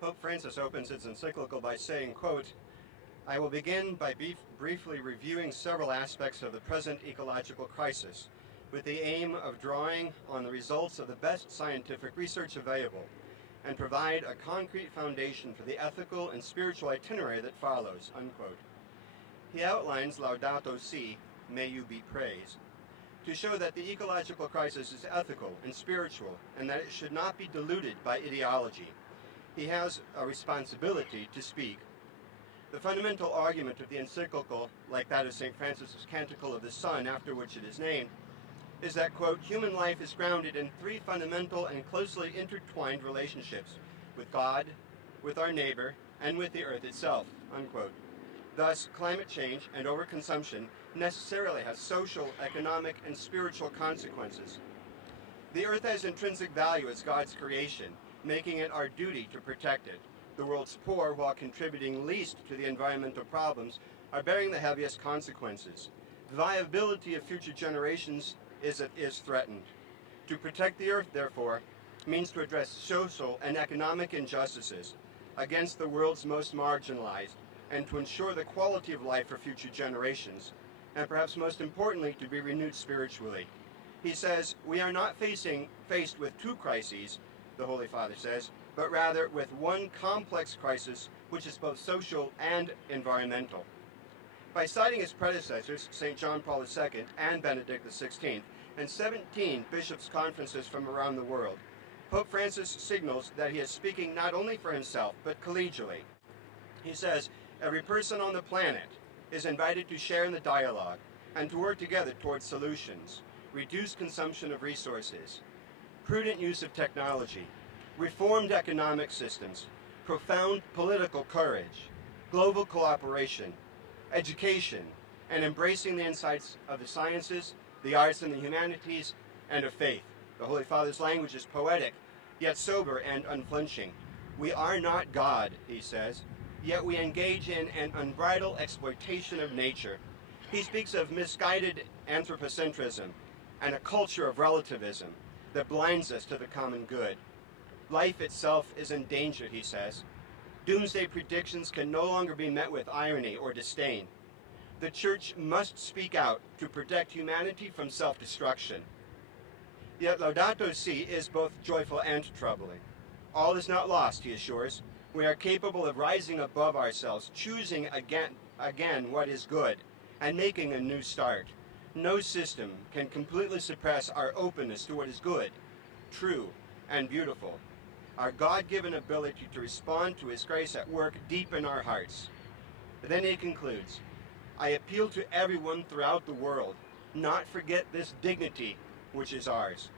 Pope Francis opens its encyclical by saying, quote, "I will begin by briefly reviewing several aspects of the present ecological crisis, with the aim of drawing on the results of the best scientific research available, and provide a concrete foundation for the ethical and spiritual itinerary that follows," unquote. He outlines Laudato Si, may you be praised, to show that the ecological crisis is ethical and spiritual, and that it should not be diluted by ideology. He has a responsibility to speak. The fundamental argument of the encyclical, like that of St. Francis's Canticle of the Sun, after which it is named, is that, quote, "human life is grounded in three fundamental and closely intertwined relationships, with God, with our neighbor, and with the earth itself," unquote. Thus, climate change and overconsumption necessarily has social, economic, and spiritual consequences. The earth has intrinsic value as God's creation, making it our duty to protect it. The world's poor, while contributing least to the environmental problems, are bearing the heaviest consequences. The viability of future generations is threatened. To protect the earth, therefore, means to address social and economic injustices against the world's most marginalized, and to ensure the quality of life for future generations, and perhaps most importantly, to be renewed spiritually. He says, we are not faced with two crises, the Holy Father says, but rather with one complex crisis which is both social and environmental. By citing his predecessors, St. John Paul II and Benedict XVI, and 17 bishops' conferences from around the world, Pope Francis signals that he is speaking not only for himself, but collegially. He says, every person on the planet is invited to share in the dialogue and to work together towards solutions, reduced consumption of resources, prudent use of technology, reformed economic systems, profound political courage, global cooperation, education, and embracing the insights of the sciences, the arts and the humanities, and of faith. The Holy Father's language is poetic, yet sober and unflinching. We are not God, he says, yet we engage in an unbridled exploitation of nature. He speaks of misguided anthropocentrism and a culture of relativism that blinds us to the common good. Life itself is endangered, he says. Doomsday predictions can no longer be met with irony or disdain. The Church must speak out to protect humanity from self-destruction. Yet Laudato Si is both joyful and troubling. All is not lost, he assures. We are capable of rising above ourselves, choosing again what is good, and making a new start. No system can completely suppress our openness to what is good, true, and beautiful. Our God-given ability to respond to his grace at work deep in our hearts. But then he concludes, I appeal to everyone throughout the world, not forget this dignity which is ours.